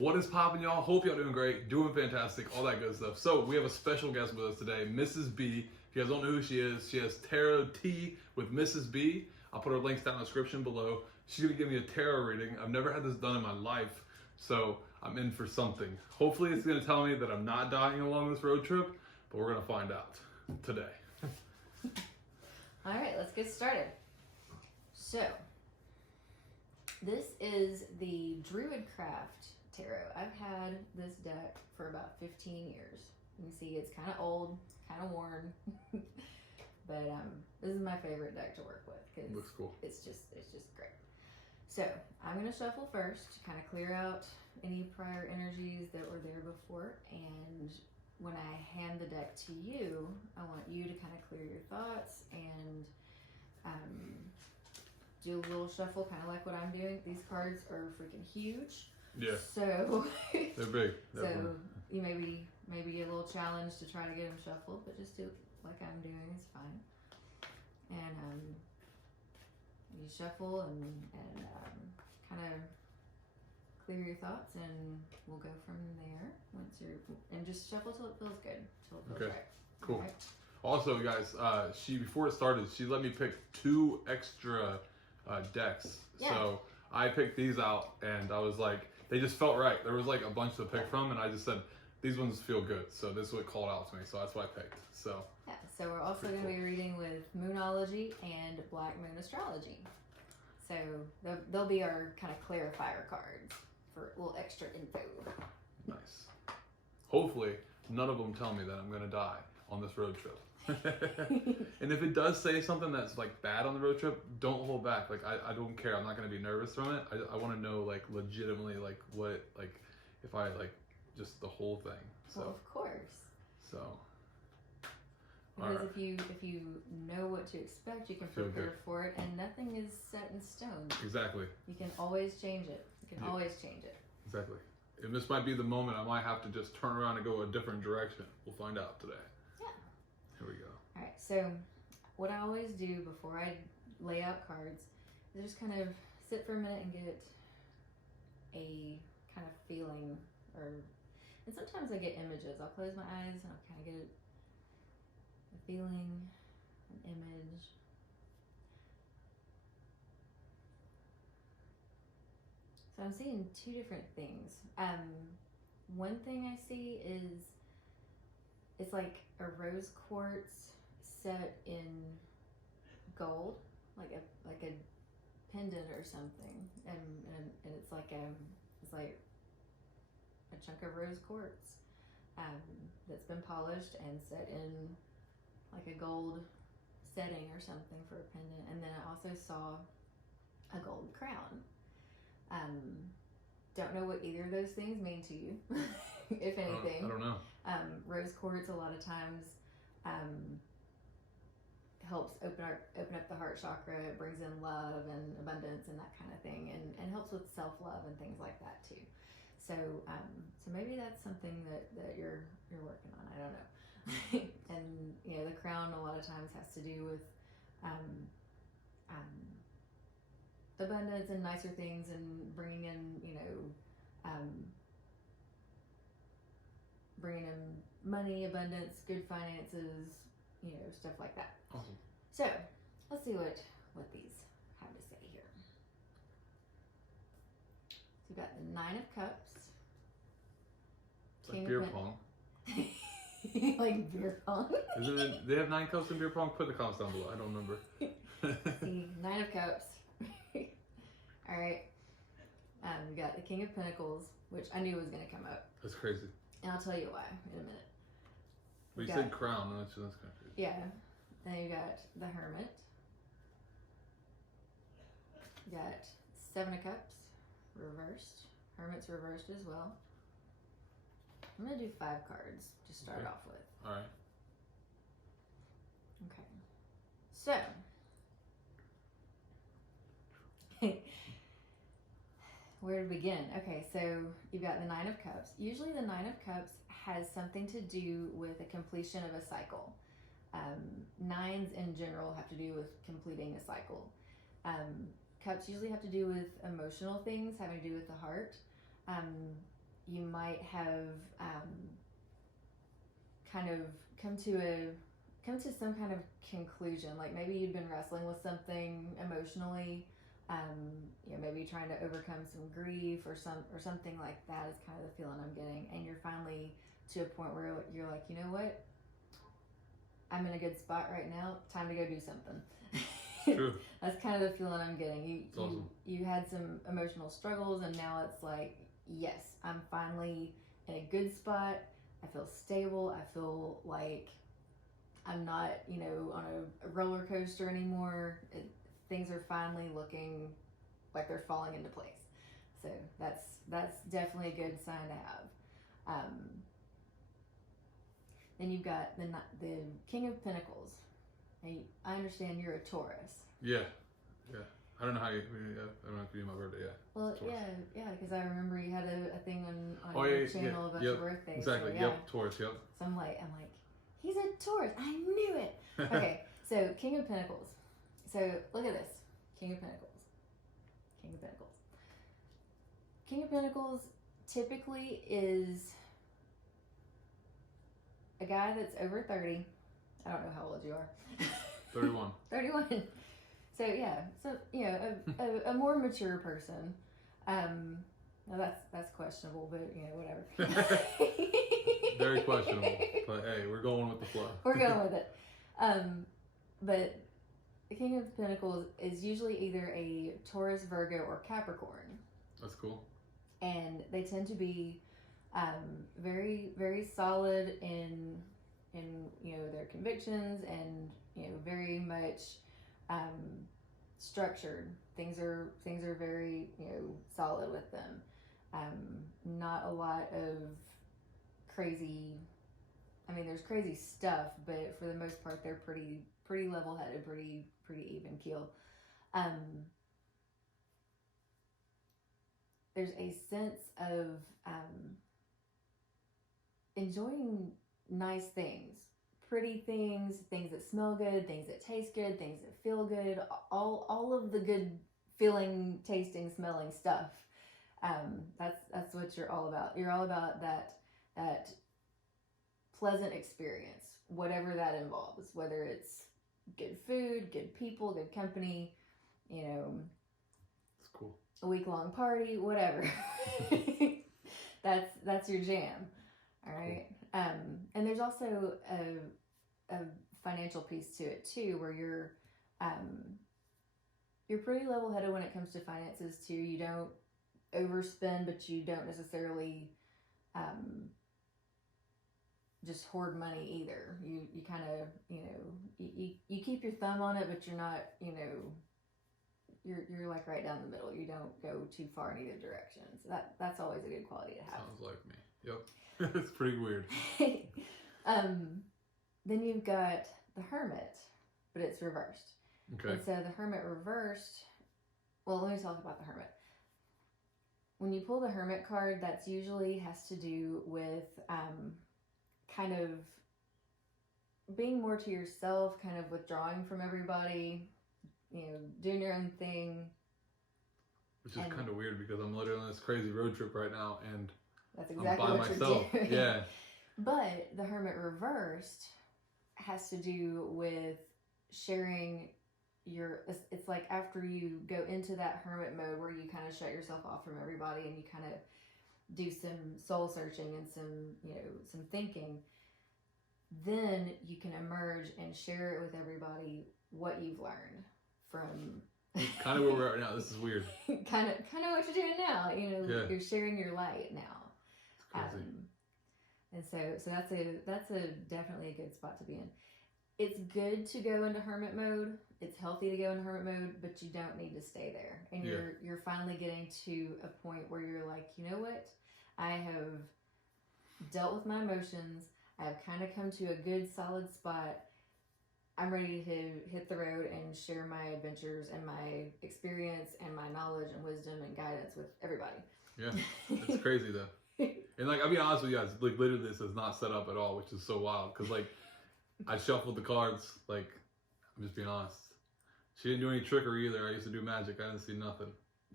What is poppin', y'all? Hope y'all doing great, doing fantastic, all that good stuff. So we have a special guest with us today, Mrs. B. If you guys don't know who she has tarot tea with Mrs. B. I'll put her links down in the description below. She's gonna give me a tarot reading. I've never had this done in my life, so I'm in for something. Hopefully it's gonna tell me that I'm not dying along this road trip, but we're gonna find out today. All right, let's get started. So, this is the Druidcraft Tarot. I've had this deck for about 15 years. You can see it's kind of old, kind of worn, but this is my favorite deck to work with because Looks cool. It's just great. So I'm gonna shuffle first to kind of clear out any prior energies that were there before, and when I hand the deck to you, I want you to kind of clear your thoughts and do a little shuffle, kind of like what I'm doing. These cards are freaking huge. Yeah. So they're big. So you maybe a little challenge to try to get them shuffled, but just do it like I'm doing. It's fine. And you shuffle and kind of clear your thoughts, and we'll go from there. And just shuffle till it feels good, till it feels right. Cool. Right. Also, guys, before it started, she let me pick 2 extra decks. Yeah. So I picked these out, and I was like, they just felt right. There was like a bunch to pick from, and I just said, these ones feel good. So this is what called out to me. So that's what I picked. So yeah. So we're also going to be reading with Moonology and Black Moon Astrology. So they'll be our kind of clarifier cards for a little extra info. Nice. Hopefully, none of them tell me that I'm going to die on this road trip. And if it does say something that's like bad on the road trip, don't hold back. Like I don't care. I'm not going to be nervous from it. I want to know like legitimately like what, like if I like just the whole thing. So well, of course. So because if you know what to expect, you can prepare for it, and nothing is set in stone. Exactly. You can always change it. You can always change it. Exactly. And this might be the moment I might have to just turn around and go a different direction. We'll find out today. Yeah. Here we go. All right. So what I always do before I lay out cards is just kind of sit for a minute and get a kind of feeling, and sometimes I get images. I'll close my eyes and I'll kind of get a feeling, an image. So I'm seeing 2 different things. One thing I see is it's like a rose quartz set in gold, like a pendant or something, and it's like a chunk of rose quartz that's been polished and set in like a gold setting or something for a pendant. And then I also saw a gold crown. Don't know what either of those things mean to you, if anything. I don't know. Rose quartz a lot of times helps open up the heart chakra. It brings in love and abundance and that kind of thing, and helps with self-love and things like that too. So so maybe that's something that you're working on. I don't know. And you know, the crown a lot of times has to do with abundance and nicer things, and bringing in, you know, bringing in money, abundance, good finances, you know, stuff like that. Awesome. So let's see what these have to say here. So we've got the 9 of Cups. It's like beer pong. Like beer pong. Isn't it? They have 9 cups in beer pong. Put the comments down below. I don't remember. See, 9 of Cups. All right. We got the King of Pentacles, which I knew was going to come up. That's crazy. And I'll tell you why in a minute. But you said crown, and that's kind of crazy. Yeah. Then you got the Hermit. You got 7 of Cups, reversed. Hermit's reversed as well. I'm going to do 5 cards to start off with. All right. Okay. So. Where to begin? Okay, so you've got the 9 of Cups. Usually the 9 of Cups has something to do with a completion of a cycle. 9s in general have to do with completing a cycle. Cups usually have to do with emotional things, having to do with the heart. you might have kind of come to some kind of conclusion. Like maybe you've been wrestling with something emotionally, you know, maybe trying to overcome some grief or something like that is kind of the feeling I'm getting. And you're finally to a point where you're like, you know what? I'm in a good spot right now. Time to go do something. True. That's kind of the feeling I'm getting. Awesome. You had some emotional struggles, and now it's like, yes, I'm finally in a good spot. I feel stable. I feel like I'm not, you know, on a roller coaster anymore. Things are finally looking like they're falling into place. So that's definitely a good sign to have. Then you've got the King of Pentacles. And I understand you're a Taurus. Yeah. I don't know how you. I don't know if you do my birthday. Yeah. Well, yeah, because I remember you had a thing on Oh, your yeah, channel about your birthday. Exactly. So, yeah. Yep. Taurus. Yep. So I'm like, he's a Taurus. I knew it. Okay, so King of Pentacles. So look at this. King of Pentacles. King of Pentacles. King of Pentacles typically is a guy that's over 30. I don't know how old you are. 31. 31. So yeah, so you know, a more mature person. Now that's questionable, but you know, whatever. Very questionable. But hey, we're going with the flow. We're going with it. But the King of Pentacles is usually either a Taurus, Virgo, or Capricorn. That's cool. And they tend to be very, very solid in you know their convictions, and you know very much structured. Things are very, you know, solid with them. Not a lot of crazy. I mean, there's crazy stuff, but for the most part, they're pretty level-headed, pretty even keel. There's a sense of enjoying nice things, pretty things, things that smell good, things that taste good, things that feel good, all of the good feeling, tasting, smelling stuff. That's what you're all about. You're all about that pleasant experience, whatever that involves, whether it's good food, good people, good company, you know, It's cool. a week-long party, whatever. That's your jam. All right. Cool. And there's also a financial piece to it too, where you're pretty level-headed when it comes to finances too. You don't overspend, but you don't necessarily just hoard money either. You kind of, you know, you keep your thumb on it, but you're not, you know, you're like right down the middle. You don't go too far in either direction. So that's always a good quality to have. Sounds like me. Yep. It's pretty weird. Then you've got the Hermit, but it's reversed. Okay. And so the Hermit reversed. Well, let me talk about the Hermit. When you pull the Hermit card, that's usually has to do with kind of being more to yourself, kind of withdrawing from everybody, you know, doing your own thing. Which is kind of weird because I'm literally on this crazy road trip right now, and that's exactly I'm by what myself. you're doing. Yeah. But the Hermit reversed has to do with sharing your, it's like after you go into that hermit mode where you kind of shut yourself off from everybody and you kind of do some soul searching and some, you know, some thinking, then you can emerge and share it with everybody what you've learned from kind of where we're at now. This is weird. kind of what you're doing now. You know, yeah. You're sharing your light now. It's crazy. And so that's a definitely a good spot to be in. It's good to go into hermit mode. It's healthy to go into hermit mode, but you don't need to stay there. And you're finally getting to a point where you're like, you know what? I have dealt with my emotions. I've kind of come to a good solid spot. I'm ready to hit the road and share my adventures and my experience and my knowledge and wisdom and guidance with everybody. Yeah, it's crazy though. And like, I'll be honest with you guys, like literally this is not set up at all, which is so wild. Cause like, I shuffled the cards, like, I'm just being honest. She didn't do any trickery either. I used to do magic. I didn't see nothing.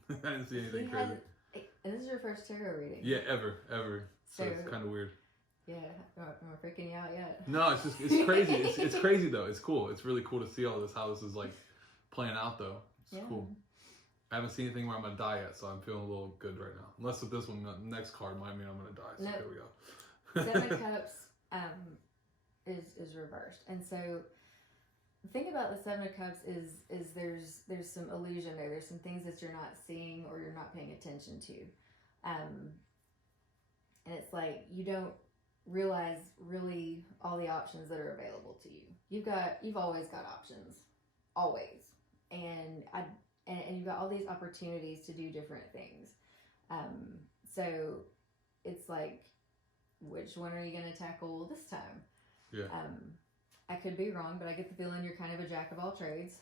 I didn't see anything crazy. And this is your first tarot reading? Yeah, ever. So it's kind of weird. Yeah, am I freaking you out yet? No, it's crazy. It's crazy though. It's cool. It's really cool to see all this, how this is like playing out though. It's cool. I haven't seen anything where I'm gonna die yet, so I'm feeling a little good right now. Unless with this one, the next card might mean I'm gonna die. So here we go. Seven of Cups is reversed, and so the thing about the Seven of Cups is there's some illusion there. There's some things that you're not seeing or you're not paying attention to, and it's like you don't realize really all the options that are available to you. You've always got options, always, and you've got all these opportunities to do different things. So it's like, which one are you going to tackle this time? Yeah. I could be wrong, but I get the feeling you're kind of a jack of all trades.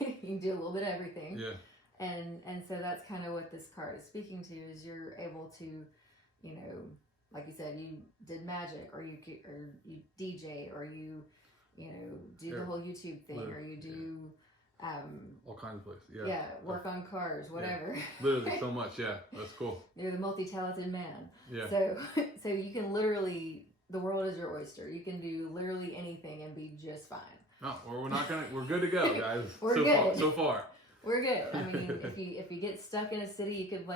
You can do a little bit of everything. Yeah. And so that's kind of what this card is speaking to, is you're able to, like you said, you did magic, or you DJ, or you do the whole YouTube thing, or you do all kinds of places. Yeah, work on cars, whatever. Yeah. Literally so much. Yeah, that's cool. You're the multi-talented man. Yeah. So you can literally, the world is your oyster. You can do literally anything and be just fine. No, we're good to go, guys. We're good. So far. We're good. I mean, if you get stuck in a city, you could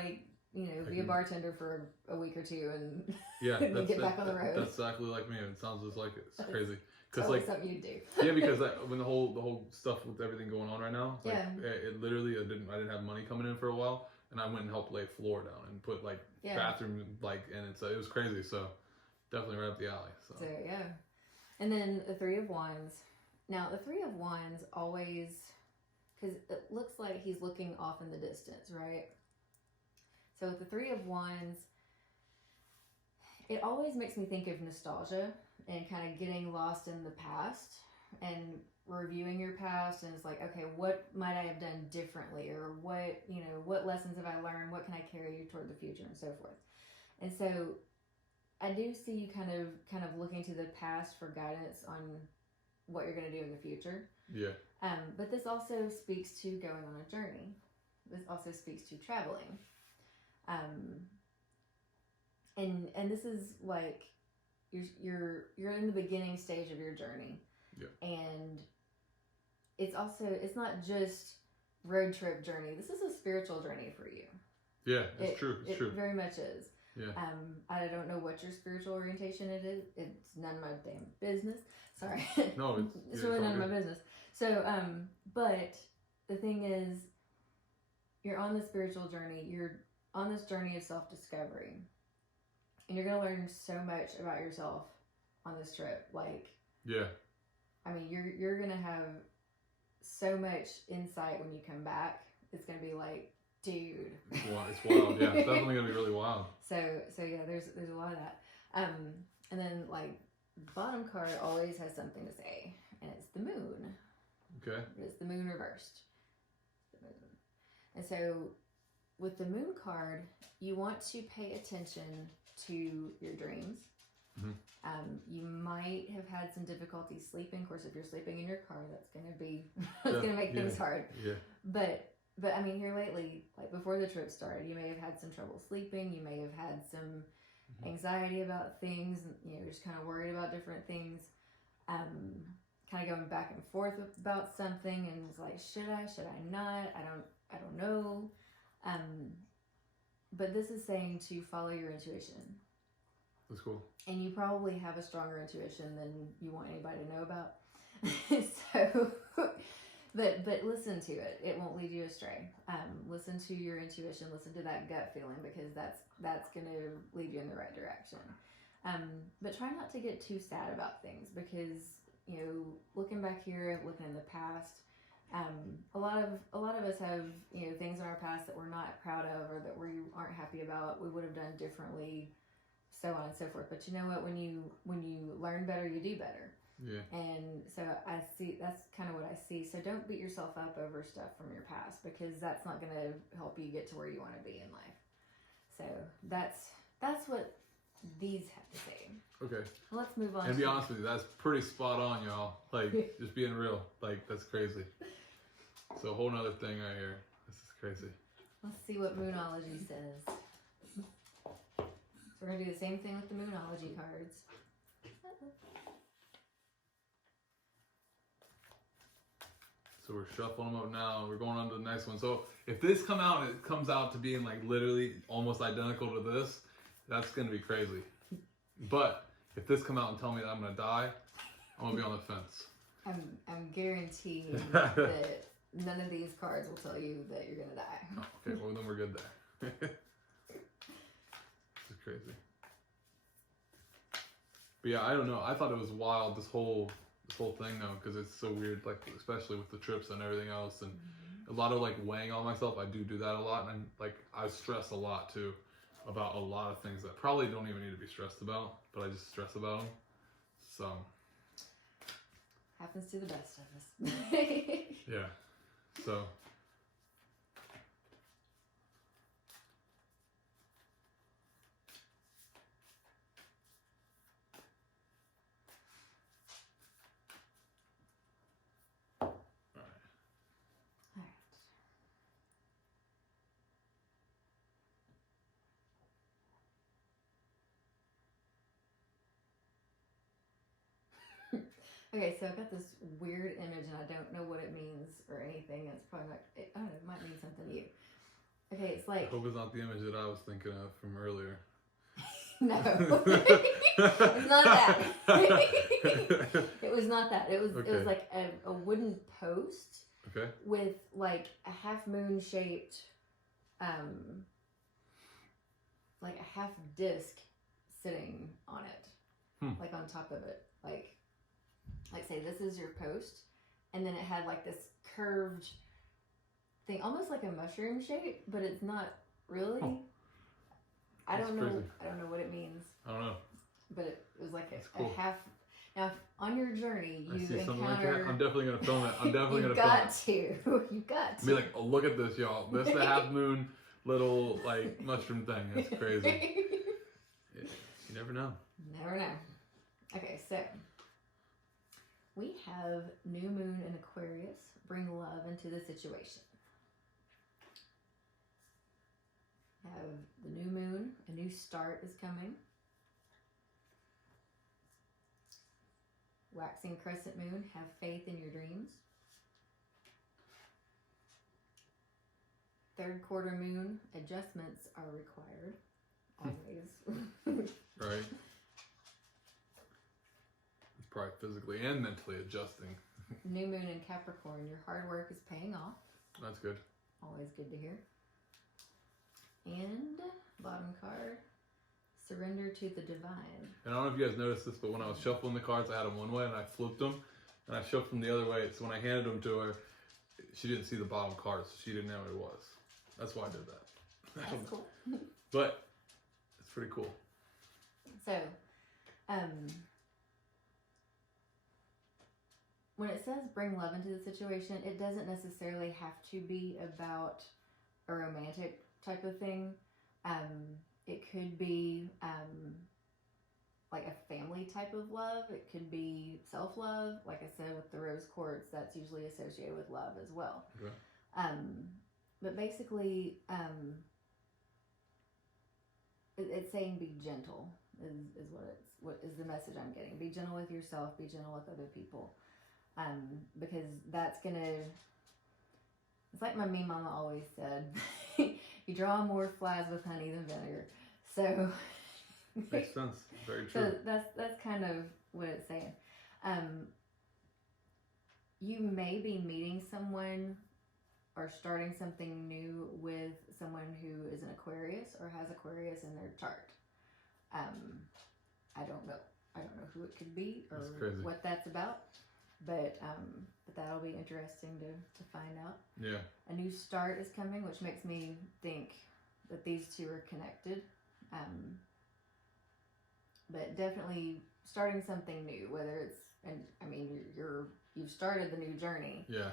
be a bartender for a week or two and then get back on the road. That's exactly like me. It sounds just like it. It's crazy. Totally something you'd do. Yeah, because when the whole stuff with everything going on right now, yeah, it literally I didn't have money coming in for a while, and I went and helped lay floor down and put bathroom and it was crazy. So definitely right up the alley. So yeah, and then the Three of Wands. Now the Three of Wands always, because it looks like he's looking off in the distance, right? So with the Three of Wands, it always makes me think of nostalgia and kind of getting lost in the past and reviewing your past, and it's like, okay, what might I have done differently, or what lessons have I learned, what can I carry you toward the future, and so forth. And so I do see you kind of looking to the past for guidance on what you're going to do in the future. Yeah. But this also speaks to going on a journey. This also speaks to traveling. And this is like you're in the beginning stage of your journey. Yeah. And it's not just road trip journey. This is a spiritual journey for you. Yeah, it's true. It's true. It very much is. Yeah. I don't know what your spiritual orientation it is. It's none of my damn business. Sorry. No, it's really none of my business. So, but the thing is, you're on the spiritual journey. You're on this journey of self-discovery, and you're gonna learn so much about yourself on this trip. Yeah. I mean, you're gonna have so much insight when you come back. It's gonna be like, dude. It's wild. Yeah, it's definitely gonna be really wild. So yeah, there's a lot of that. And then bottom card always has something to say, and it's the moon. Okay. It's the moon reversed. The moon. And so with the moon card, you want to pay attention to your dreams. Mm-hmm. You might have had some difficulty sleeping. Of course, if you're sleeping in your car, that's gonna be gonna make things hard. Yeah. But I mean, here lately, like before the trip started, you may have had some trouble sleeping. You may have had some anxiety about things. Just kind of worried about different things. Kind of going back and forth about something, and it's like, should I not? I don't know. But this is saying to follow your intuition. That's cool. And you probably have a stronger intuition than you want anybody to know about. So, but listen to it. It won't lead you astray. Listen to your intuition. Listen to that gut feeling, because that's going to lead you in the right direction. But try not to get too sad about things, because looking back here, looking in the past, a lot of us have things in our past that we're not proud of, or that we aren't happy about. We would have done differently, so on and so forth. But you know what? When you learn better, you do better. Yeah. And so I see, that's kind of what I see. So don't beat yourself up over stuff from your past, because that's not going to help you get to where you want to be in life. So that's what these have to say. Okay. Let's move on. And to be honest with you, that's pretty spot on, y'all. Just being real. That's crazy. So a whole nother thing right here. This is crazy. Let's see what Moonology says. So we're gonna do the same thing with the Moonology cards. So we're shuffling them up now. We're going on to the next one. So if this come out and it comes out to being like literally almost identical to this, that's gonna be crazy. But if this come out and tell me that I'm gonna die, I'm gonna be on the fence. I'm guaranteeing that none of these cards will tell you that you're gonna die. Oh, okay, well then we're good there. This is crazy. But yeah, I don't know. I thought it was wild, this whole thing though, because it's so weird, like especially with the trips and everything else, and a lot of like weighing on myself. I do that a lot, and like I stress a lot too about a lot of things that probably don't even need to be stressed about, but I just stress about them. So happens to the best of us. yeah. So Okay, so I've got this weird image and I don't know what it means or anything. It's probably not, I don't know, it might mean something to you. Okay, it's I like... hope it's not the image that I was thinking of from earlier. No. It's not that. It was not that. It was Okay. It was like a wooden post Okay. with like a half moon shaped, like a half disc sitting on it. Like on top of it. Like say this is your post, and then it had like this curved thing, almost like a mushroom shape, but it's not really. Oh. I don't know. Crazy. I don't know what it means. I don't know. But it was like Cool. a half. Now, if on your journey you I see something like encounter, that. I'm definitely gonna film it. I'm definitely gonna you've got film it. to. You've got to. Be like, oh, look at this, y'all. This is the half moon little like mushroom thing. That's crazy. Yeah, you never know. Never know. Okay, so we have new moon in Aquarius. Bring love into the situation. Have the new moon. A new start is coming. Waxing crescent moon. Have faith in your dreams. Third quarter moon. Adjustments are required. Always. Right. It's probably physically and mentally adjusting. New moon in Capricorn. Your hard work is paying off. That's good. Always good to hear. And bottom card, surrender to the divine. And I don't know if you guys noticed this, but when I was shuffling the cards, I had them one way and I flipped them, and I shuffled them the other way. So when I handed them to her, she didn't see the bottom cards. So she didn't know what it was. That's why I did that. That's cool. But it's pretty cool. So, when it says bring love into the situation, it doesn't necessarily have to be about a romantic type of thing. It could be like a family type of love. It could be self-love. Like I said, with the rose quartz, that's usually associated with love as well. Okay. But basically, it's saying be gentle is what is the message I'm getting. Be gentle with yourself. Be gentle with other people, because that's gonna. It's like my me mama always said, you draw more flies with honey than vinegar. So Makes sense. Very true. So that's kind of what it's saying. You may be meeting someone or starting something new with someone who is an Aquarius or has Aquarius in their chart. I don't know. I don't know who it could be or what that's about. But that'll be interesting to find out. Yeah. A new start is coming, which makes me think that these two are connected. But definitely starting something new, whether it's, and I mean, you've started the new journey. Yeah.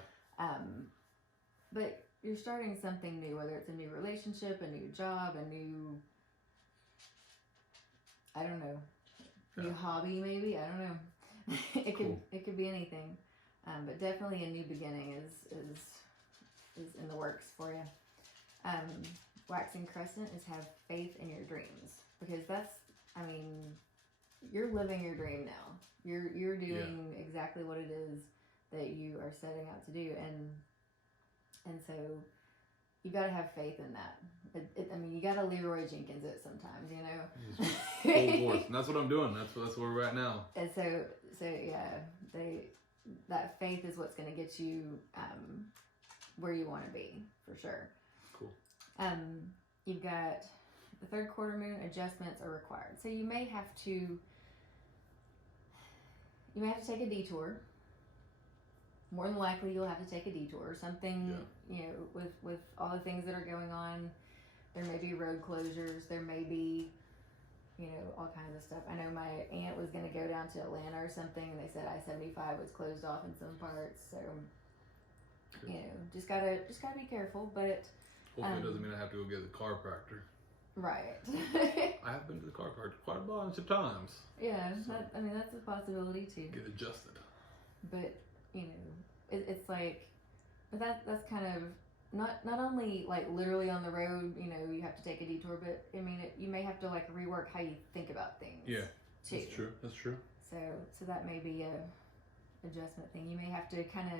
But you're starting something new, whether it's a new relationship, a new job, a new, I don't know, new hobby maybe. I don't know. It could be anything, but definitely a new beginning is in the works for you. waxing crescent is have faith in your dreams, because that's, I mean, you're living your dream now. You're doing exactly what it is that you are setting out to do, and so you got to have faith in that. I mean, you got to Leroy Jenkins it sometimes, you know. Full force, and that's what I'm doing. That's where we're at now. And so yeah, that faith is what's going to get you where you want to be, for sure. Cool. You've got the third quarter moon. Adjustments are required, so you may have to take a detour. More than likely, you'll have to take a detour. Something, you know, with all the things that are going on, there may be road closures. There may be, you know, all kinds of stuff. I know my aunt was going to go down to Atlanta or something, and they said I-75 was closed off in some parts. So, you know, just gotta be careful. But hopefully, it doesn't mean I have to go get a chiropractor. Right. I have been to the chiropractor quite a bunch of times. Yeah, so, that's a possibility too. Get adjusted. But you know, it's like, but that's kind of not only like literally on the road. You know, you have to take a detour, but I mean, you may have to like rework how you think about things. Yeah, too. That's true. So that may be a adjustment thing. You may have to kind of,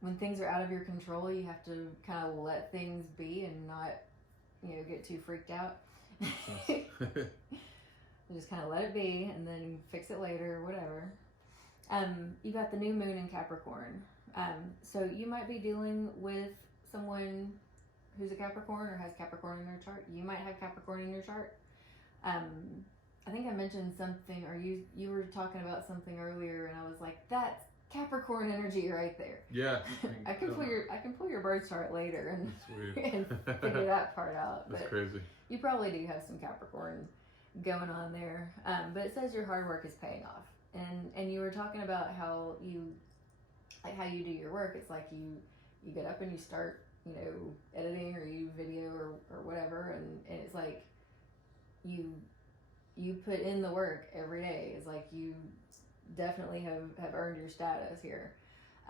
when things are out of your control, you have to kind of let things be and not, you know, get too freaked out. Just kind of let it be and then fix it later, whatever. You got the new moon in Capricorn. So you might be dealing with someone who's a Capricorn or has Capricorn in their chart. You might have Capricorn in your chart. I think I mentioned something, or you were talking about something earlier, and I was like, that's Capricorn energy right there. Yeah. I can pull your birth chart later and and figure that part out. That's but crazy. You probably do have some Capricorn going on there. But it says your hard work is paying off. And you were talking about how you do your work. It's like you get up and you start, you know, editing or you video or whatever, and it's like you put in the work every day. It's like you definitely have earned your status here.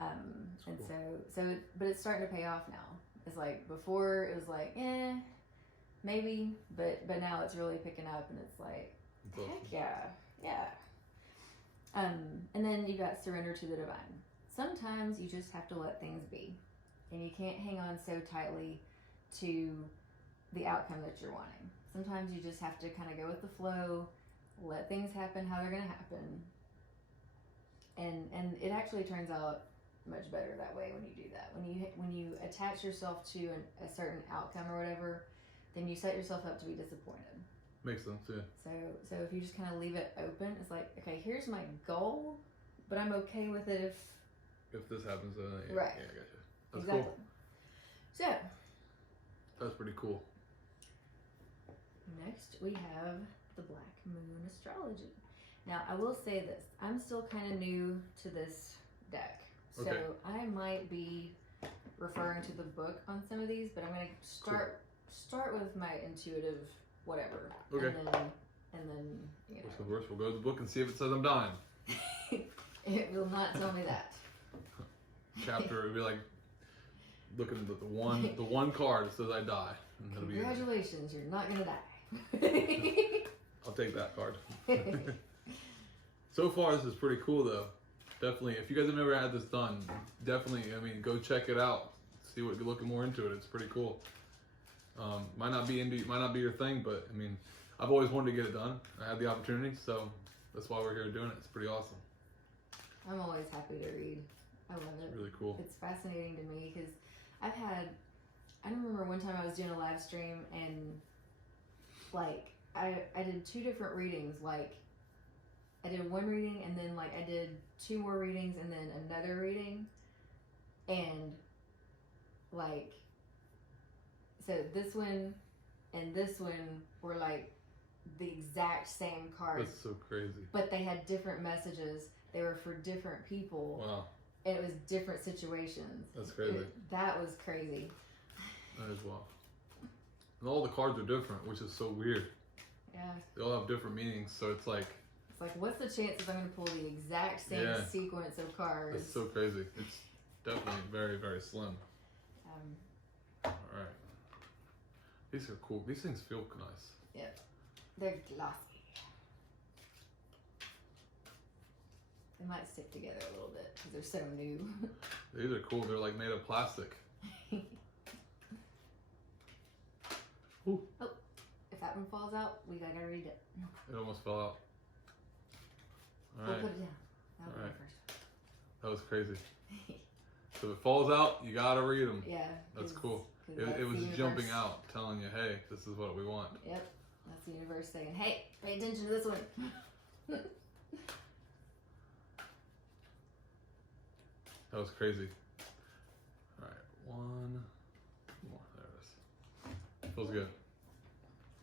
And cool. But it's starting to pay off now. It's like before it was like, maybe, but now it's really picking up, and it's like, awesome. Heck yeah. And then you got surrender to the divine. Sometimes you just have to let things be, and you can't hang on so tightly to the outcome that you're wanting. Sometimes you just have to kind of go with the flow, let things happen how they're going to happen. And it actually turns out much better that way when you do that. When you attach yourself to a certain outcome or whatever, then you set yourself up to be disappointed. Makes sense, yeah. So if you just kind of leave it open, it's like, okay, here's my goal, but I'm okay with it if this happens. Yeah, right. Yeah, I gotcha. That's exactly. cool. So that's pretty cool. Next we have the Black Moon astrology. Now I will say this: I'm still kind of new to this deck, so okay. I might be referring to the book on some of these, but I'm going to start with my intuitive whatever. Okay. And then you know. What's the worst? We'll go to the book and see if it says I'm dying. It will not tell me that. Chapter would be like looking at the one card that says I die. And that'll Congratulations, you're not gonna die. I'll take that card. So far, this is pretty cool though. Definitely, if you guys have never had this done, definitely, go check it out. See what you're looking more into it. It's pretty cool. Might not be your thing, but I've always wanted to get it done. I had the opportunity, so that's why we're here doing it. It's pretty awesome. I'm always happy to read. I love it. It's really cool. It's fascinating to me because I remember one time I was doing a live stream and like I did 2 different readings. Like I did one reading and then like I did 2 more readings and then another reading, and like so this one and this one were like the exact same cards. That's so crazy. But they had different messages. They were for different people. Wow. And it was different situations. That's crazy. That was crazy. That is wild. And all the cards are different, which is so weird. Yeah. They all have different meanings, so it's like, what's the chances I'm going to pull the exact same sequence of cards? It's so crazy. It's definitely very, very slim. All right. These are cool. These things feel nice. Yep. They're glossy. They might stick together a little bit because they're so new. These are cool. They're like made of plastic. Ooh. Oh, if that one falls out, we gotta read it. It almost fell out. All right. We'll put it down. That'll All go right. first. That was crazy. So if it falls out, you gotta read them. Yeah. That's cool. 'cause It that's was the jumping universe. out, telling you, hey, this is what we want. Yep. That's the universe saying, hey, pay attention to this one. That was crazy. All right, one more. There it is. Feels good.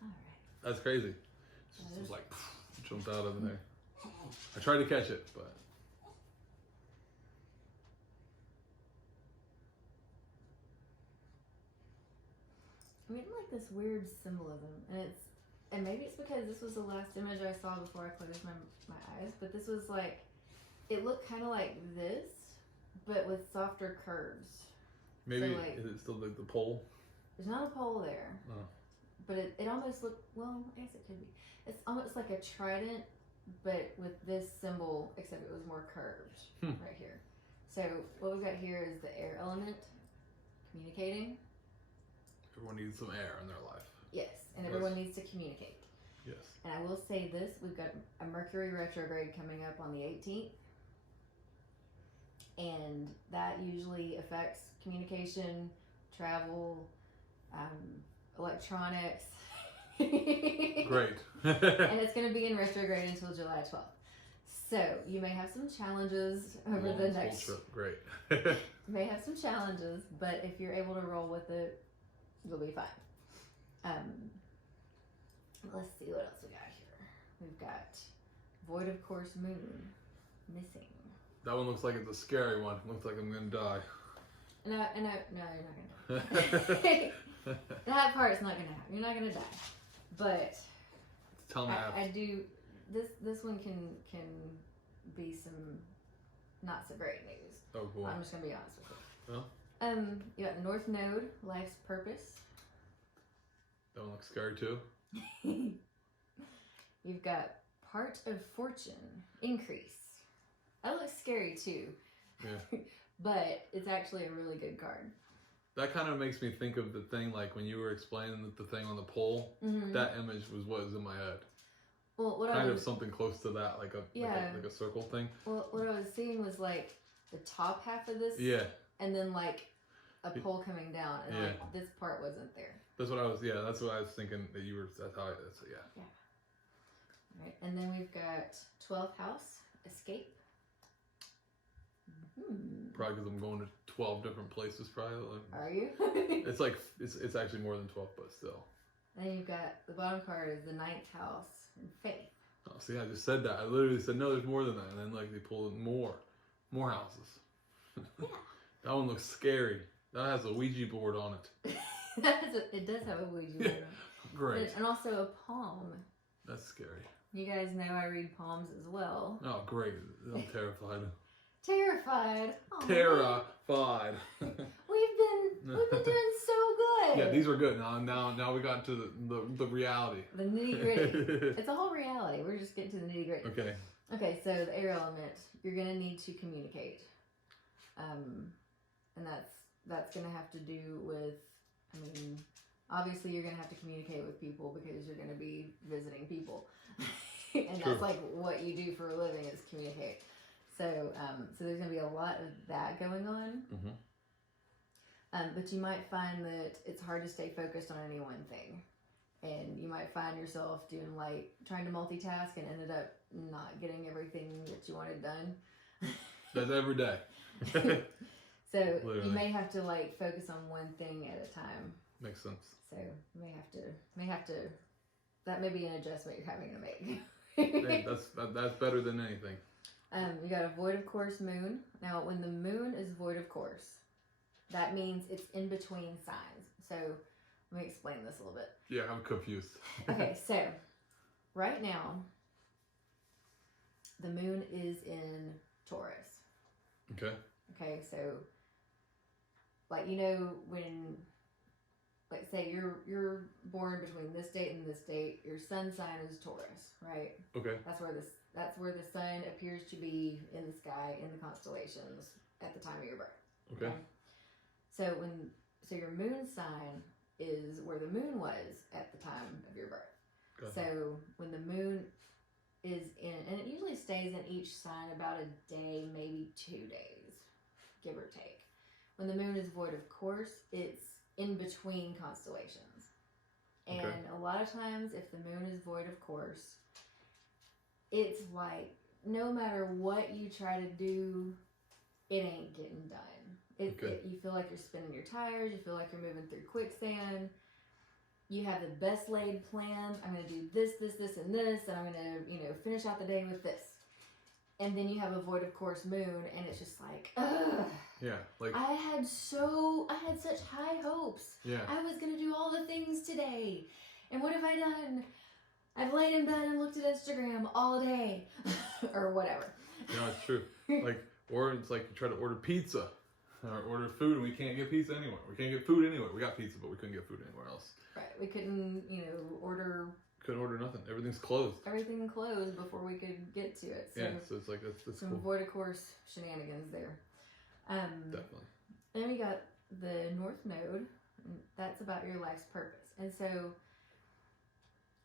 All right. That's crazy. It just was like jumped out of there. I tried to catch it, but I mean, like this weird symbolism, and maybe it's because this was the last image I saw before I closed my eyes, but this was like, it looked kind of like this, but with softer curves. maybe So, like, is it still like the pole? There's not a pole there, Oh. but it almost looked, well, I guess it could be. It's almost like a trident, but with this symbol, except it was more curved right here. So what we've got here is the air element communicating. Everyone needs some air in their life. Yes, and everyone needs to communicate. Yes. And I will say this, we've got a Mercury retrograde coming up on the 18th. And that usually affects communication, travel, electronics. Great. And it's going to be in retrograde until July 12th. So you may have some challenges over Long the school next... trip. Great. You may have some challenges, but if you're able to roll with it, you'll be fine. Let's see what else we got here. We've got Void of Course Moon missing. That one looks like it's a scary one. Looks like I'm gonna die. No, you're not gonna die. That part's not gonna happen. You're not gonna die. But Tell me. I do. This one can be some not so great news. Oh boy. I'm just gonna be honest with you. Well, You got North Node, Life's Purpose. that one looks scary too. You've got Part of Fortune, Increase. That looks scary too. Yeah. But it's actually a really good card. That kind of makes me think of the thing like when you were explaining the thing on the pole. Mm-hmm. That image was what was in my head. Well, what Kind I of was, something close to that, like a circle thing. well, what I was seeing was like the top half of this, Yeah. and then like a pole coming down, and Yeah. like this part wasn't there. That's what I was. Yeah, that's what I was thinking that you were. That's how. Yeah. Right, and then we've got 12th house, Escape. Probably because I'm going to 12 different places. Probably. Are you? It's like it's actually more than 12, but still. Then you've got the bottom card is the 9th house, and Faith. Oh, see, I just said that. I literally said no. There's more than that, and then like they pulled more houses. Yeah. That one looks scary. That has a Ouija board on it. It does have a Ouija board on it. Great. And also a palm. That's scary. You guys know I read palms as well. Oh, great. I'm terrified. Terrified. Oh, Terrified. We've been doing so good. Yeah, these were good. Now we got to the reality. The nitty gritty. It's all reality. We're just getting to the nitty gritty. Okay. Okay, so the air element, you're gonna need to communicate, and that's gonna have to do with. I mean, obviously you're gonna have to communicate with people because you're gonna be visiting people, and True. that's like what you do for a living is communicate. So, so there's gonna be a lot of that going on. Mm-hmm. But you might find that it's hard to stay focused on any one thing. And you might find yourself doing like trying to multitask and ended up not getting everything that you wanted done. That's every day. So Literally. you may have to like focus on one thing at a time. Makes sense. So you may have to that may be an adjustment you're having to make. Hey, that's better than anything. You got a void of course moon. Now when the moon is void of course, that means it's in between signs. So let me explain this a little bit. Yeah, I'm confused. Okay, so right now the moon is in Taurus. Okay. Okay, so like you know when like say you're born between this date and this date. Your sun sign is Taurus, right? Okay. That's where the sun appears to be in the sky in the constellations at the time of your birth. Okay. So your moon sign is where the moon was at the time of your birth. Gotcha. So when the moon is in, and it usually stays in each sign about a day, maybe 2 days, give or take. When the moon is void of course, it's in between constellations. And Okay. a lot of times if the moon is void of course, it's like no matter what you try to do, it ain't getting done. You feel like you're spinning your tires, you feel like you're moving through quicksand. You have the best laid plans. I'm going to do this, and this, and I'm going to, finish out the day with this. And then you have a void of course moon, and it's just like, ugh. Yeah, like I had such high hopes. yeah, I was going to do all the things today. And what have I done? I've laid in bed and looked at Instagram all day. Or whatever. no, it's true. Like, or it's like you try to order pizza or order food, and we can't get pizza anywhere. We can't get food anywhere. We got pizza, but we couldn't get food anywhere else. Right. We couldn't, order. Couldn't order nothing. Everything's closed. Everything closed before we could get to it. So Yeah, so it's like that's some cool. void of course shenanigans there. Definitely. And then we got the North Node. And that's about your life's purpose. And so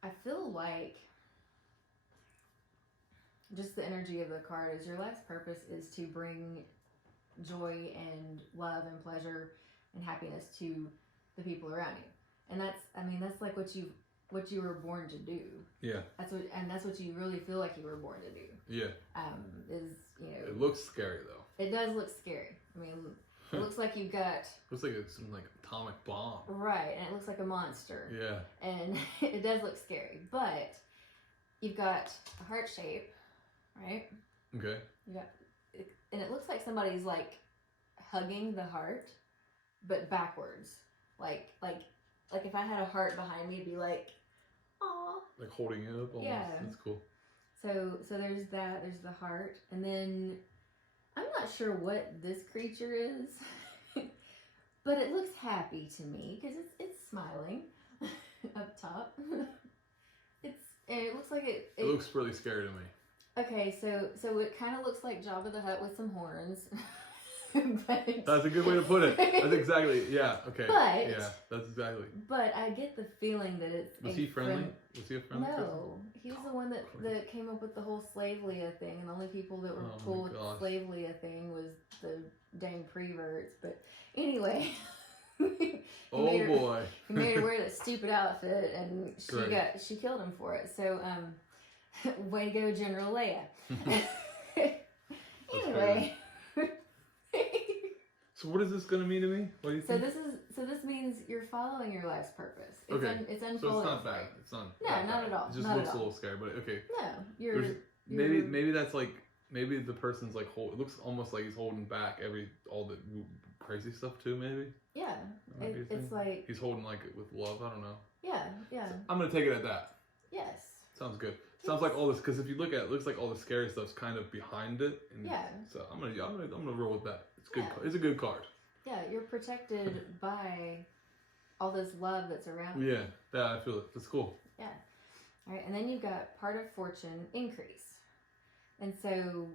I feel like just the energy of the card is your life's purpose is to bring joy and love and pleasure and happiness to the people around you. And that's like what you were born to do. Yeah. That's what you really feel like you were born to do. Yeah. It looks scary though. It does look scary. I mean, it looks like you've got. Looks like it's some like atomic bomb. Right, and it looks like a monster. Yeah. And it does look scary, but you've got a heart shape, right? Okay. And it looks like somebody's like hugging the heart, but backwards. Like if I had a heart behind me, it'd be like, aw. Like holding it up almost. Yeah. That's cool. So there's that. There's the heart, and then I'm not sure what this creature is, but it looks happy to me because it's smiling up top. It looks like it. It looks really scary to me. Okay, so it kind of looks like Jabba the Hutt with some horns. But, That's a good way to put it. That's exactly, yeah, okay. But- yeah, that's exactly. But I get the feeling that it's. Was he friendly? Was he a friendly person? No, he was the one that came up with the whole slave Leah thing, and the only people that were Oh my cool with the gosh. slave Leah thing was the dang preverts. But anyway, Oh made her- boy. he made her wear that stupid outfit, and Great. she killed him for it. So way to go, General Leia. Anyway. So what is this going to mean to me? What do you think? So this means you're following your life's purpose. It's Okay. It's So unfolding. it's not for bad. you. It's not. No, bad. not at all. It just Not looks at a all. little scary, but okay. No, you're There's, maybe that's like maybe the person's like it looks almost like he's holding back all the crazy stuff too. Maybe. Yeah, That might be a it's thing. like He's holding like it with love. I don't know. yeah. So I'm gonna take it at that. Yes. Sounds good. Sounds like all this because if you look at it, it looks like all the scary stuff's kind of behind it. And Yeah. So I'm gonna roll with that. It's good. Yeah. It's a good card. Yeah, you're protected by all this love that's around you. Yeah. I feel it. That's cool. Yeah. All right, and then you've got part of fortune increase, and so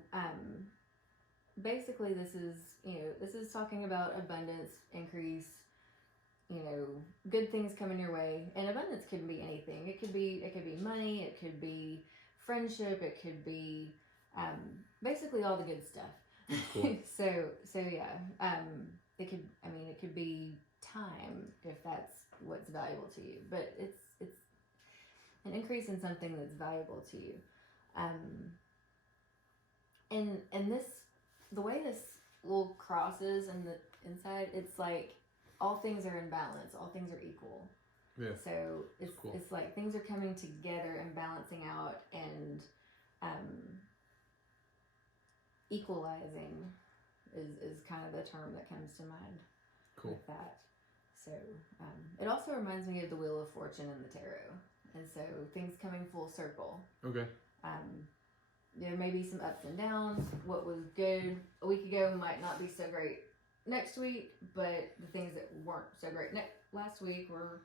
basically this is talking about abundance, increase. Good things coming your way, and abundance can be anything. It could be money, it could be friendship, it could be basically all the good stuff. Cool. so yeah, it could be time if that's what's valuable to you, but it's an increase in something that's valuable to you. And this, the way this little crosses and the inside, it's like all things are in balance, all things are equal. Yeah. So it's Cool. it's like things are coming together and balancing out and equalizing is kind of the term that comes to mind Cool. with that. So it also reminds me of the Wheel of Fortune in the tarot, and so things coming full circle. Okay. There may be some ups and downs. What was good a week ago might not be so great next week, but the things that weren't so great last week were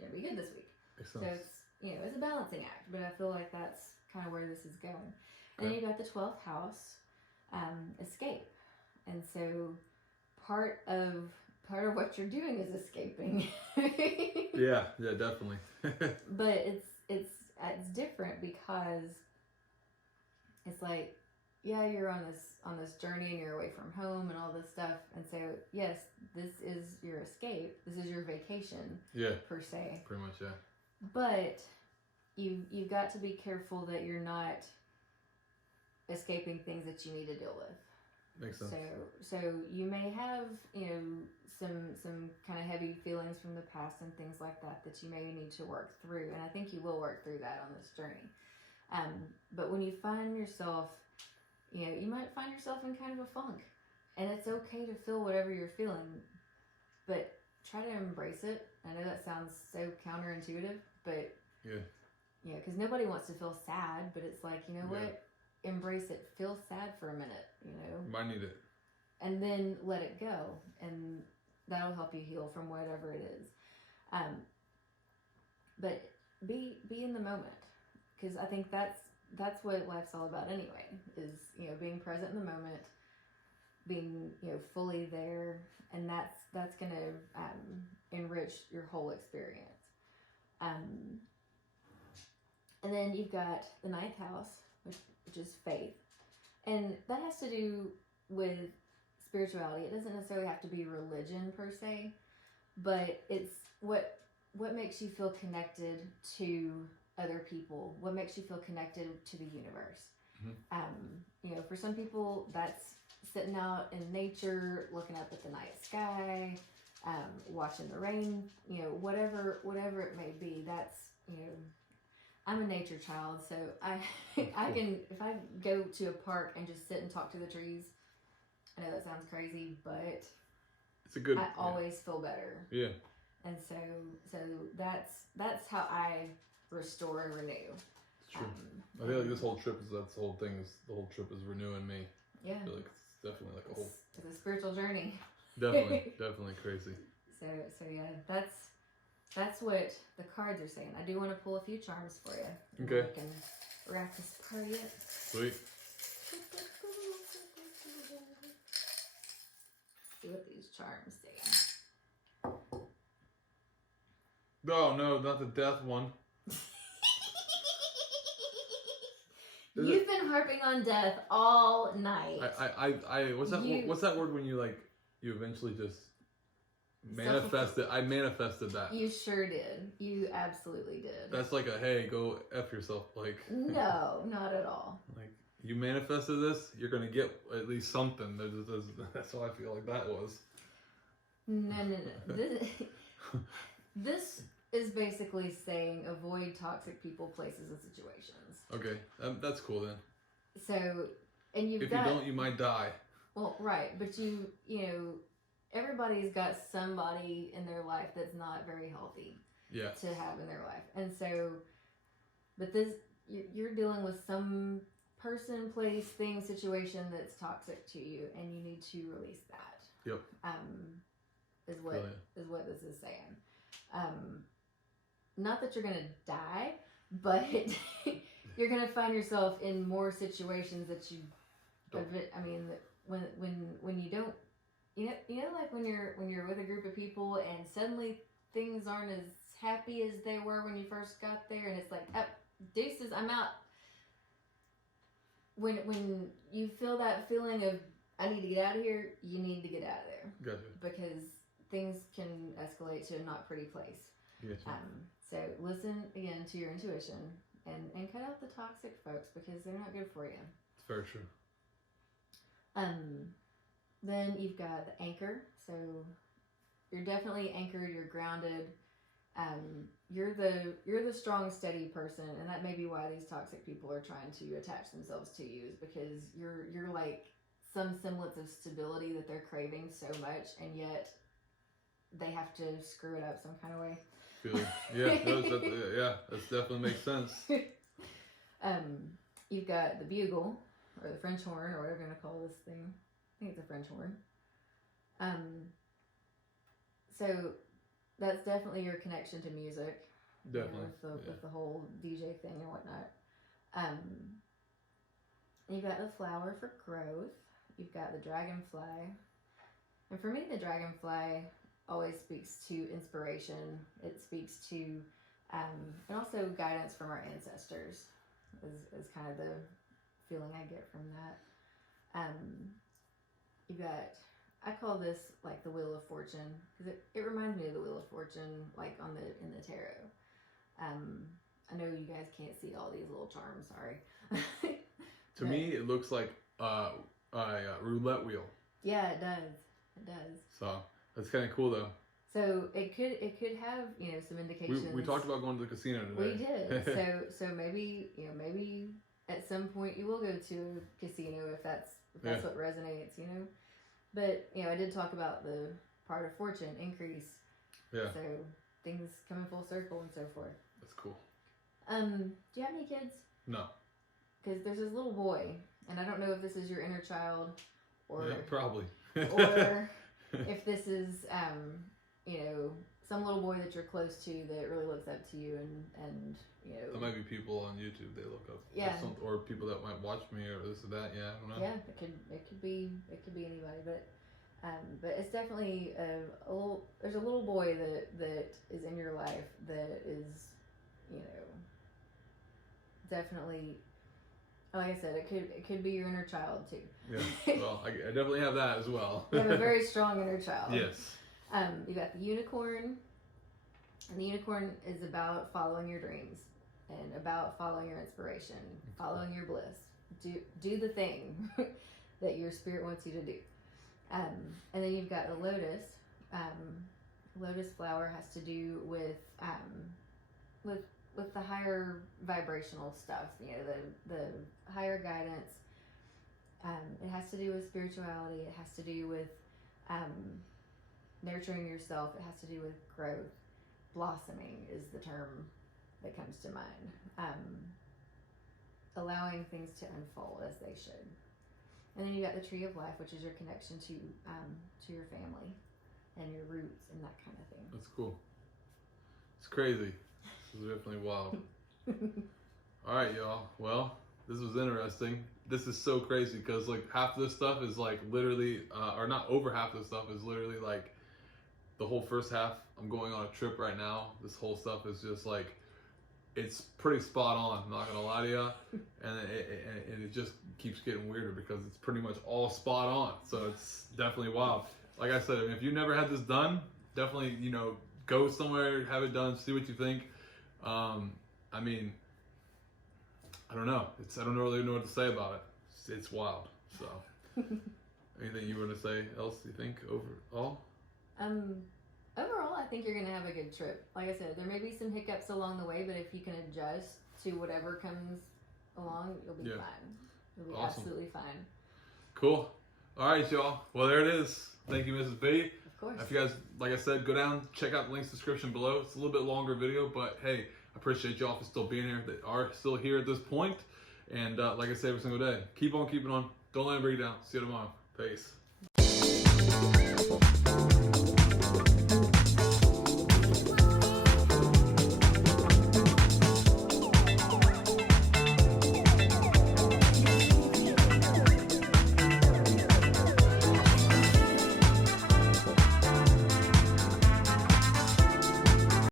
gonna be good this week. So it's it's a balancing act, but I feel like that's kind of where this is going. And then you got the 12th house, escape, and so part of what you're doing is escaping. Yeah, definitely. But it's different because it's like, yeah, you're on this journey and you're away from home and all this stuff, and so yes, this is your escape. This is your vacation. Yeah. Per se. Pretty much, yeah. But you've got to be careful that you're not escaping things that you need to deal with. Makes sense. So you may have, some kind of heavy feelings from the past and things like that you may need to work through, and I think you will work through that on this journey. But when you find yourself, you might find yourself in kind of a funk, and it's okay to feel whatever you're feeling, but try to embrace it. I know that sounds so counterintuitive, but because nobody wants to feel sad, but it's like, what? Embrace it. Feel sad for a minute, Might need it. And then let it go, and that'll help you heal from whatever it is. But be in the moment, because I think that's what life's all about anyway. Is being present in the moment, being fully there, and that's gonna enrich your whole experience. And then you've got the 9th house, which is faith, and that has to do with spirituality. It doesn't necessarily have to be religion per se, but it's what makes you feel connected to other people, what makes you feel connected to the universe. Mm-hmm. For some people that's sitting out in nature, looking up at the night sky, watching the rain, whatever it may be. That's I'm a nature child, so I can, if I go to a park and just sit and talk to the trees, I know that sounds crazy, but it's a good. I always feel better. Yeah. And so that's how I restore and renew. It's true. I feel like this whole trip the whole trip is renewing me. Yeah. I feel like it's definitely like a whole. It's a spiritual journey. Definitely crazy. So yeah, that's what the cards are saying. I do want to pull a few charms for you. Okay. We can wrap this party up. Sweet. See what these charms say. Oh no, not the death one. You've been harping on death all night. What's that word when you eventually just manifested? I manifested that. You sure did. You absolutely did. That's like a, hey, go F yourself. No, not at all. You manifested this, you're gonna get at least something. That's how I feel like that was. No. This is basically saying avoid toxic people, places, and situations. Okay, that's cool then. So, and if you don't, you might die. Well, right, but everybody's got somebody in their life that's not very healthy. Yeah. To have in their life, and so, but you're dealing with some person, place, thing, situation that's toxic to you, and you need to release that. Yep. Is what this is saying. Not that you're gonna die, but you're gonna find yourself in more situations that you. I mean, when you don't, like when you're with a group of people and suddenly things aren't as happy as they were when you first got there, and it's like, deuces, I'm out. When you feel that feeling of I need to get out of here, you need to get out of there. Gotcha. Because things can escalate to a not pretty place. Gotcha. So listen again to your intuition and cut out the toxic folks because they're not good for you. It's very true. Then you've got the anchor. So you're definitely anchored. You're grounded. You're the strong, steady person, and that may be why these toxic people are trying to attach themselves to you, is because you're like some semblance of stability that they're craving so much, and yet they have to screw it up some kind of way. That definitely makes sense. You've got the bugle, or the French horn, or whatever you're gonna call this thing. I think it's a French horn. So that's definitely your connection to music. Definitely. With the whole DJ thing and whatnot. You've got the flower for growth. You've got the dragonfly. And for me, the dragonfly always speaks to inspiration. It speaks to, and also guidance from our ancestors is kind of the feeling I get from that. You've got, I call this like the Wheel of Fortune, because it reminds me of the Wheel of Fortune, like in the tarot. I know you guys can't see all these little charms, sorry. To me, it looks like a roulette wheel. Yeah, it does. It does. So that's kind of cool, though. So it could have some indications. We talked about going to the casino today. We did. so maybe maybe at some point you will go to a casino if that's what resonates. But I did talk about the part of fortune increase. Yeah. So things come in full circle and so forth. That's cool. Do you have any kids? No. Because there's this little boy, and I don't know if this is your inner child, or probably, or if this is some little boy that you're close to that really looks up to you, and There might be people on YouTube they look up. Yeah. Or people that might watch me or this or that. Yeah, I don't know. Yeah, it could be anybody, but it's definitely there's a little boy that is in your life that is definitely, like I said, it could be your inner child too. Yeah, well, I definitely have that as well. You have a very strong inner child. Yes. You got the unicorn, and the unicorn is about following your dreams and about following your inspiration, following your bliss. Do the thing that your spirit wants you to do. And then you've got the lotus. Lotus flower has to do with the higher vibrational stuff, the higher guidance. It has to do with spirituality. It has to do with nurturing yourself. It has to do with growth. Blossoming is the term that comes to mind. Allowing things to unfold as they should. And then you got the tree of life, which is your connection to your family and your roots and that kind of thing. That's cool. It's crazy. This is definitely wild. All right, y'all. Well, this was interesting. This is so crazy because like half of this stuff is like literally, or not over half of this stuff is literally like the whole first half. I'm going on a trip right now. This whole stuff is just like, it's pretty spot on. I'm not gonna lie to you, and it just keeps getting weirder because it's pretty much all spot on. So it's definitely wild. Like I said, I mean, if you've never had this done, definitely go somewhere, have it done, see what you think. I mean, I don't know. I don't really know what to say about it. It's wild. So, anything you want to say else? You think overall? Overall, I think you're gonna have a good trip. Like I said, there may be some hiccups along the way, but if you can adjust to whatever comes along, you'll be fine. You'll be absolutely fine. Cool. All right, y'all. Well, there it is. Thank you, Mrs. B. Of course. If you guys, like I said, go down, check out the links description below. It's a little bit longer video, but hey, I appreciate y'all for still being here, that are still here at this point. And like I say every single day, keep on keeping on. Don't let it bring you down. See you tomorrow. Peace.